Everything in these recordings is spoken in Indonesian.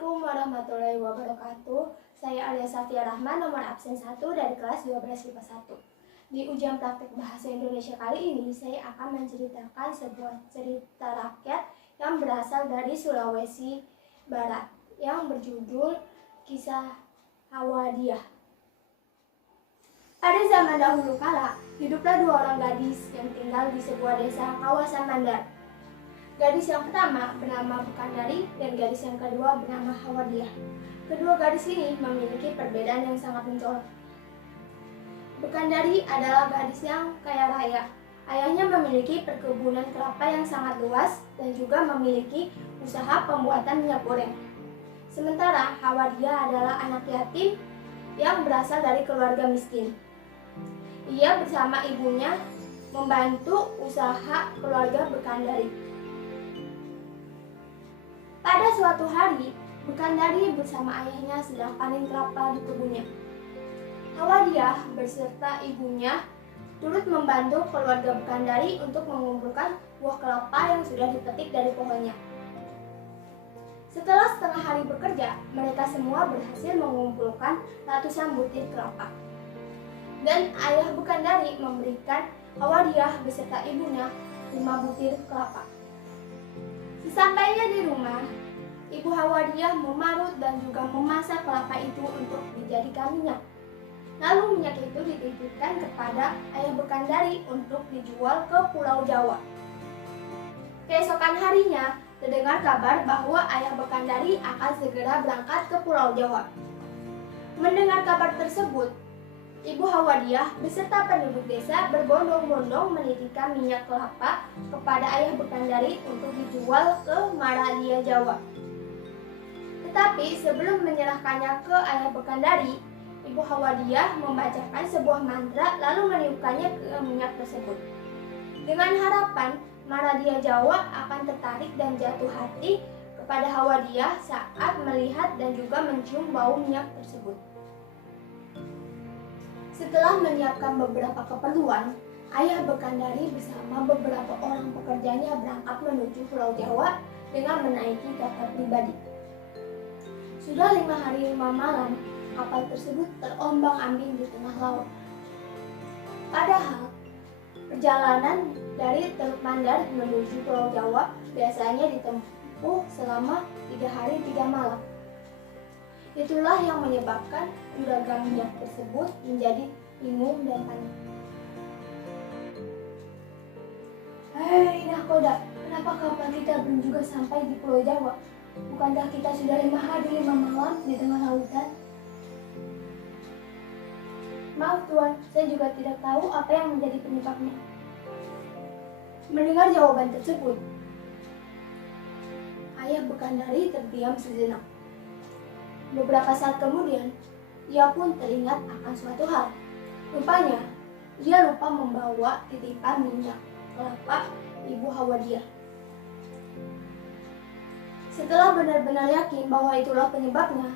Assalamualaikum warahmatullahi wabarakatuh. Saya Alia Safia Rahman, nomor absen 1 dari kelas 12 IPA 1. Di ujian praktik bahasa Indonesia kali ini, saya akan menceritakan sebuah cerita rakyat yang berasal dari Sulawesi Barat yang berjudul Kisah Hawadiah. Pada zaman dahulu kala, hiduplah dua orang gadis yang tinggal di sebuah desa kawasan Mandar. Gadis yang pertama bernama Bukandari dan gadis yang kedua bernama Hawadiah. Kedua gadis ini memiliki perbedaan yang sangat mencolok. Bukandari adalah gadis yang kaya raya. Ayahnya memiliki perkebunan kelapa yang sangat luas dan juga memiliki usaha pembuatan minyak goreng. Sementara Hawadiah adalah anak yatim yang berasal dari keluarga miskin. Ia bersama ibunya membantu usaha keluarga Bukandari. Pada suatu hari, Bukandari bersama ayahnya sedang panen kelapa di kebunnya. Hawadiah beserta ibunya turut membantu keluarga Bukandari untuk mengumpulkan buah kelapa yang sudah dipetik dari pohonnya. Setelah setengah hari bekerja, mereka semua berhasil mengumpulkan ratusan butir kelapa. Dan ayah Bukandari memberikan Hawadiah beserta ibunya 5 butir kelapa. Sesampainya di rumah, ibu Hawadiah memarut dan juga memasak kelapa itu untuk dijadikan minyak. Lalu minyak itu dititipkan kepada ayah Bukandari untuk dijual ke Pulau Jawa. Keesokan harinya, terdengar kabar bahwa ayah Bukandari akan segera berangkat ke Pulau Jawa. Mendengar kabar tersebut, ibu Hawadiah beserta penduduk desa berbondong-bondong menitipkan minyak kelapa kepada ayah Bukandari untuk dijual ke Maradia, Jawa. Tetapi sebelum menyerahkannya ke ayah Bukandari, ibu Hawadiah membacakan sebuah mantra lalu meniupkannya ke minyak tersebut. Dengan harapan Maradia Jawa akan tertarik dan jatuh hati kepada Hawadiah saat melihat dan juga mencium bau minyak tersebut. Setelah menyiapkan beberapa keperluan, ayah Bukandari bersama beberapa orang pekerjanya berangkat menuju Pulau Jawa dengan menaiki kapal pribadi. Sudah 5 hari 5 malam, kapal tersebut terombang-ambing di tengah laut. Padahal, perjalanan dari Teluk Mandar menuju Pulau Jawa biasanya ditempuh selama 3 hari 3 malam. Itulah yang menyebabkan juragan minyak tersebut menjadi bingung dan panik. Hei nahkoda, kenapa kapal kita belum juga sampai di Pulau Jawa? Bukankah kita sudah 5 hari 5 malam di tengah lautan? Maaf Tuan, saya juga tidak tahu apa yang menjadi penyebabnya. Mendengar jawaban tersebut, ayah Bukandari terdiam sejenak. Beberapa saat kemudian, ia pun teringat akan suatu hal. Rupanya, dia lupa membawa titipan minyak kelapa ibu Hawadiah. Setelah benar-benar yakin bahwa itulah penyebabnya,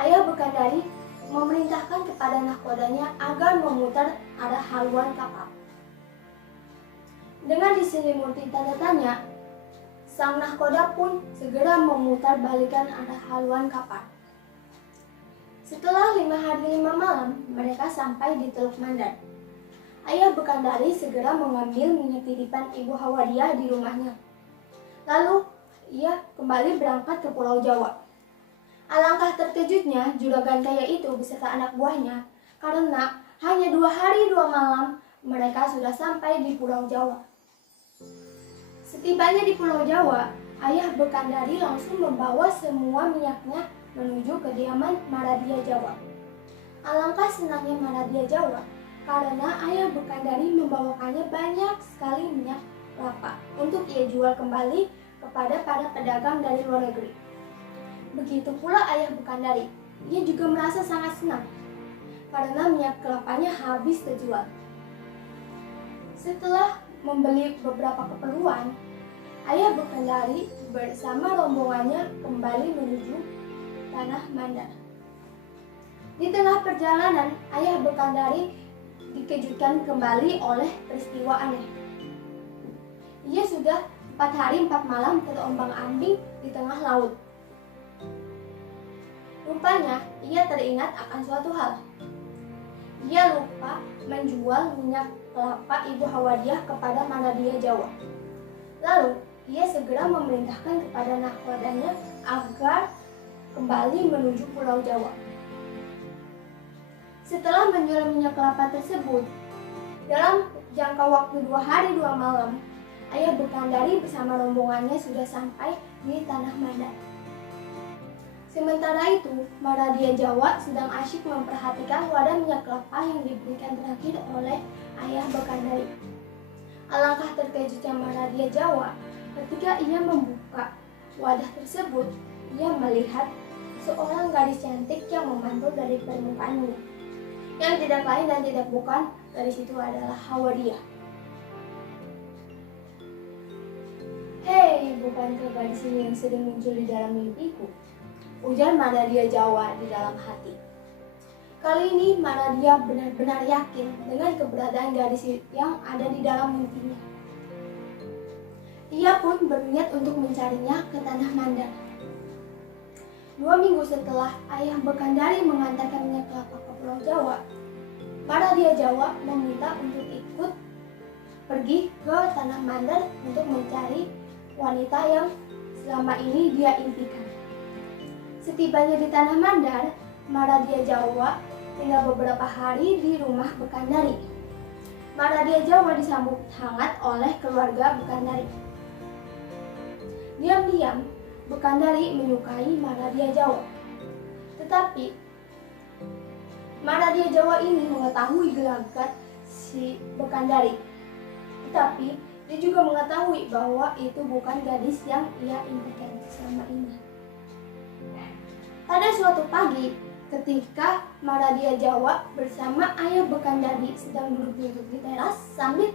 ayah Bukandari memerintahkan kepada nahkodanya agar memutar arah haluan kapal. Dengan diselimuti tanda tanya, sang nahkoda pun segera memutar balikan arah haluan kapal. Setelah 5 hari 5 malam, mereka sampai di Teluk Mandar. Ayah Bukandari segera mengambil minyak titipan ibu Hawadiah di rumahnya. Lalu, ia kembali berangkat ke Pulau Jawa. Alangkah terkejutnya juragan kaya itu beserta anak buahnya, karena hanya 2 hari 2 malam mereka sudah sampai di Pulau Jawa. Setibanya di Pulau Jawa, ayah Bukandari langsung membawa semua minyaknya menuju kediaman Maradia Jawa. Alangkah senangnya Maradia Jawa karena ayah Bukandari membawakannya banyak sekali minyak kelapa untuk ia jual kembali kepada para pedagang dari luar negeri. Begitu pula ayah Bukandari, ia juga merasa sangat senang karena minyak kelapanya habis terjual. Setelah membeli beberapa keperluan, ayah Bukandari bersama rombongannya kembali menuju tanah Mandar. Di tengah perjalanan, ayah Bukandari dikejutkan kembali oleh peristiwa aneh. Ia sudah 4 hari 4 malam terombang-ambing di tengah laut. Rupanya, ia teringat akan suatu hal. Ia lupa menjual minyak kelapa Ibu Hawadiah kepada Maradia Jawa. Lalu, ia segera memerintahkan kepada nahkodanya agar kembali menuju Pulau Jawa. Setelah menjual minyak kelapa tersebut, dalam jangka waktu 2 hari 2 malam, Ayah Bekandari bersama rombongannya sudah sampai di Tanah Mandar. Sementara itu, Maradia Jawa sedang asyik memperhatikan wadah minyak kelapa yang diberikan terakhir oleh Ayah Bekandari. Alangkah terkejutnya Maradia Jawa ketika ia membuka wadah tersebut. Ia melihat seorang gadis cantik yang memantul dari permukaan minyak, yang tidak lain dan tidak bukan gadis itu adalah Hawadiah. "Hei, bukankah gadis ini yang sering muncul di dalam mimpiku?" ujar Maradia Jawa di dalam hati. Kali ini Maradia benar-benar yakin dengan keberadaan gadis yang ada di dalam mimpinya. Ia pun berniat untuk mencarinya ke Tanah Mandar. 2 minggu setelah Ayah Bekandari mengantarkan minyak kelapa ke Pulau Jawa, Maradia Jawa meminta untuk ikut pergi ke Tanah Mandar untuk mencari wanita yang selama ini dia impikan. Setibanya di Tanah Mandar, Maradia Jawa tinggal beberapa hari di rumah Bekandari. Maradia Jawa disambut hangat oleh keluarga Bekandari. Diam-diam, Bekandari menyukai Maradia Jawa. Tetapi, Maradia Jawa ini mengetahui gelagat si Bekandari. Tetapi, dia juga mengetahui bahwa itu bukan gadis yang ia impikan selama ini. Pada suatu pagi, ketika Maradia Jawa bersama Ayah Bekandari sedang duduk-duduk di teras sambil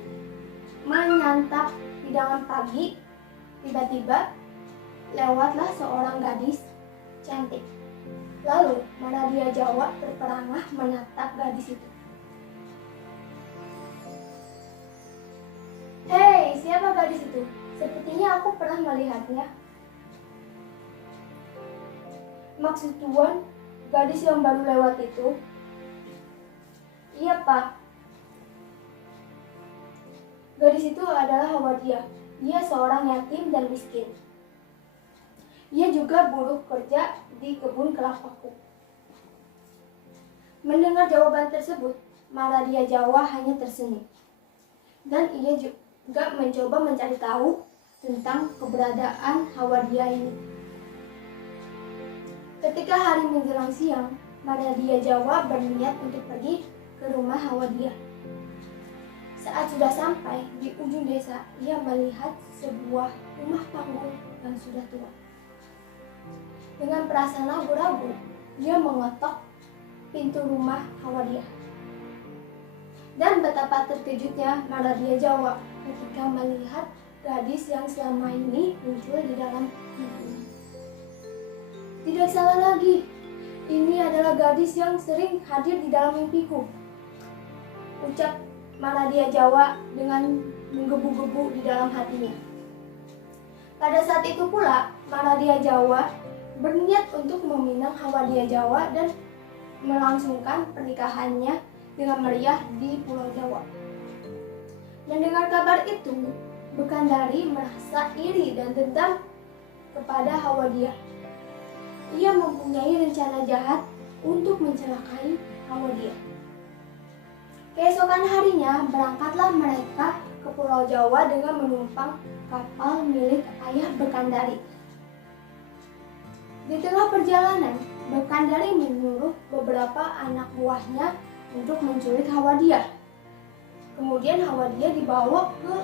menyantap hidangan pagi, tiba-tiba lewatlah seorang gadis cantik. Lalu Maradia Jawa terperangah menatap gadis itu. "Hei, siapa gadis itu? Sepertinya aku pernah melihatnya." "Maksud Tuan, gadis yang baru lewat itu?" "Iya, Pak. Gadis itu adalah Hawadiah. Dia seorang yatim dan miskin. Ia juga buruh kerja di kebun kelapaku." Mendengar jawaban tersebut, Maradia Jawa hanya tersenyum. Dan ia juga mencoba mencari tahu tentang keberadaan Hawadiah ini. Ketika hari menjelang siang, Maradia Jawa berniat untuk pergi ke rumah Hawadiah. Saat sudah sampai di ujung desa, ia melihat sebuah rumah panggung yang sudah tua. Dengan perasaan ragu-ragu, dia mengetok pintu rumah Hawadiah. Dan betapa terkejutnya Maradia Jawa ketika melihat gadis yang selama ini muncul di dalam mimpinya. "Tidak salah lagi, ini adalah gadis yang sering hadir di dalam mimpiku," ucap Maradia Jawa dengan menggebu-gebu di dalam hatinya. Pada saat itu pula, Maradia Jawa berniat untuk meminang Hawadiah Jawa dan melangsungkan pernikahannya dengan meriah di Pulau Jawa. Mendengar kabar itu, Bekandari merasa iri dan dendam kepada Hawadiah. Ia mempunyai rencana jahat untuk mencelakai Hawadiah. Keesokan harinya berangkatlah mereka ke Pulau Jawa dengan menumpang kapal milik Ayah Bekandari. Di tengah perjalanan, Bekandari menyuruh beberapa anak buahnya untuk menculik Hawadiah. Kemudian Hawadiah dibawa ke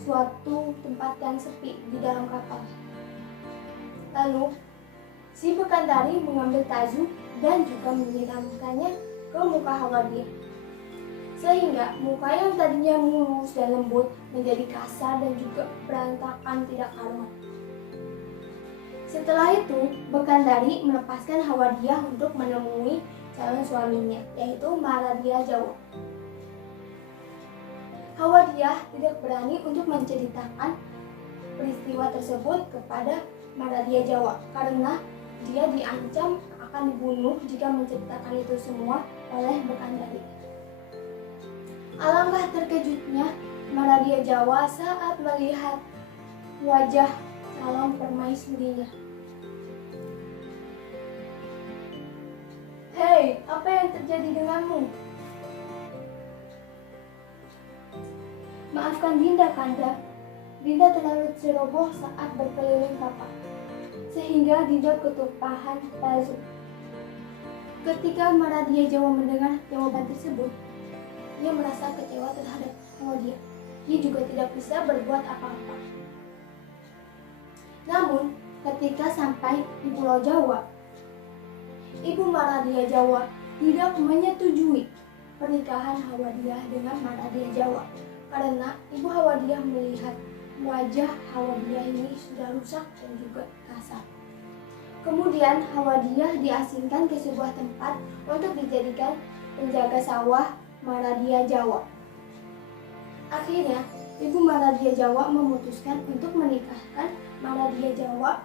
suatu tempat yang sepi di dalam kapal. Lalu, si Bekandari mengambil tazu dan juga menyiramkannya ke muka Hawadiah, sehingga muka yang tadinya mulus dan lembut menjadi kasar dan juga berantakan tidak karuan. Setelah itu, Bekandari melepaskan Hawadiah untuk menemui calon suaminya, yaitu Maradia Jawa. Hawadiah tidak berani untuk menceritakan peristiwa tersebut kepada Maradia Jawa karena dia diancam akan dibunuh jika menceritakan itu semua oleh Bekandari. Alangkah terkejutnya Maradia Jawa saat melihat wajah calon permaisurinya. "Hei, apa yang terjadi denganmu?" "Maafkan Dinda, Kanda. Dinda terlalu ceroboh saat berkeliling kapal, sehingga Dinda ketumpahan tazu." Ketika Maradia Jawa mendengar jawaban tersebut, ia merasa kecewa terhadap Hawadia. Ia juga tidak bisa berbuat apa-apa. Namun, ketika sampai di Pulau Jawa, Ibu Maradia Jawa tidak menyetujui pernikahan Hawadiah dengan Maradia Jawa karena Ibu Hawadiah melihat wajah Hawadiah ini sudah rusak dan juga kasar. Kemudian Hawadiah diasingkan ke sebuah tempat untuk dijadikan penjaga sawah Maradia Jawa. Akhirnya, Ibu Maradia Jawa memutuskan untuk menikahkan Maradia Jawa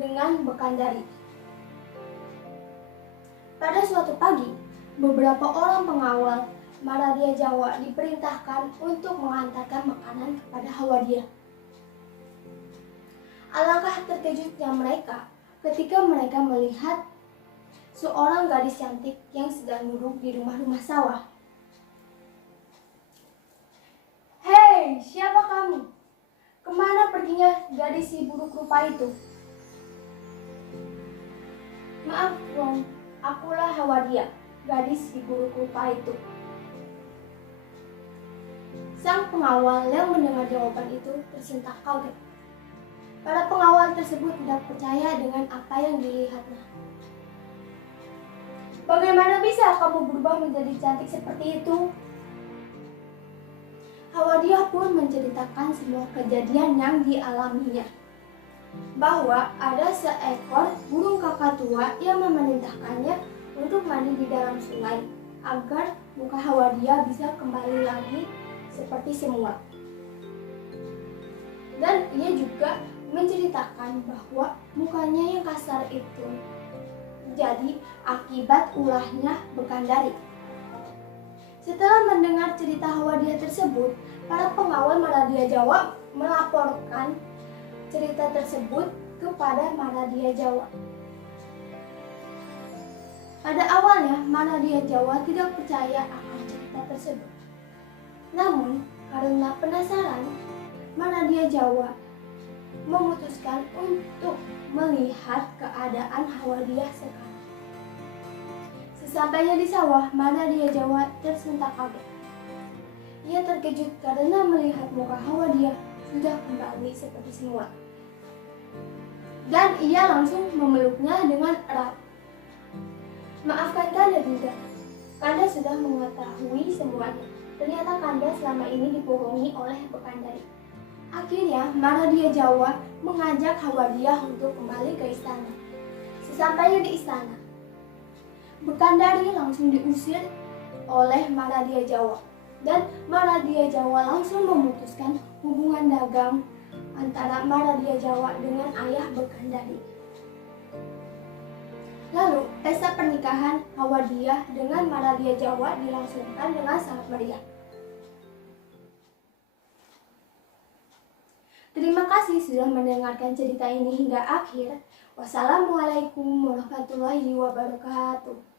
dengan Bekandari. Pada suatu pagi, beberapa orang pengawal Maradia Jawa diperintahkan untuk mengantarkan makanan kepada Hawadiah. Alangkah terkejutnya mereka ketika mereka melihat seorang gadis cantik yang sedang duduk di rumah-rumah sawah. "Hei, siapa kamu? Kemana perginya gadis si buruk rupa itu?" "Maaf, Tuan, akulah Hawadiah, gadis si buruk rupa itu." Sang pengawal yang mendengar jawaban itu tersentak kaget. Para pengawal tersebut tidak percaya dengan apa yang dilihatnya. "Bagaimana bisa kamu berubah menjadi cantik seperti itu?" Hawadiah pun menceritakan semua kejadian yang dialaminya. Bahwa ada seekor burung kakatua yang memerintahkannya untuk mandi di dalam sungai agar muka Hawadiah bisa kembali lagi seperti semula. Dan ia juga menceritakan bahwa mukanya yang kasar itu jadi akibat ulahnya Bekandari. Setelah mendengar cerita Hawadiah tersebut, para pengawal Maradia Jawa melaporkan cerita tersebut kepada Maradia Jawa. Pada awalnya, Maradia Jawa tidak percaya akan cerita tersebut. Namun, karena penasaran, Maradia Jawa memutuskan untuk melihat keadaan Hawadiah sekarang. Sesampainya di sawah, Maradia Jawa tersentak kaget. Ia terkejut karena melihat muka Hawadiah sudah kembali seperti semula. Dan ia langsung memeluknya dengan erat. "Maafkan Kanda, Dinda. Kanda sudah mengetahui semuanya. Ternyata Kanda selama ini dibohongi oleh Bekandari." Akhirnya, Maradia Jawa mengajak Hawadiah untuk kembali ke istana. Sesampainya di istana, Bekandari langsung diusir oleh Maradia Jawa. Dan Maradia Jawa langsung memutuskan hubungan dagang antara Maradia Jawa dengan ayah Bekandari. Lalu, pesta pernikahan Hawadiah dengan Maradia Jawa dilangsungkan dengan sangat meriah. Terima kasih sudah mendengarkan cerita ini hingga akhir. Wassalamualaikum warahmatullahi wabarakatuh.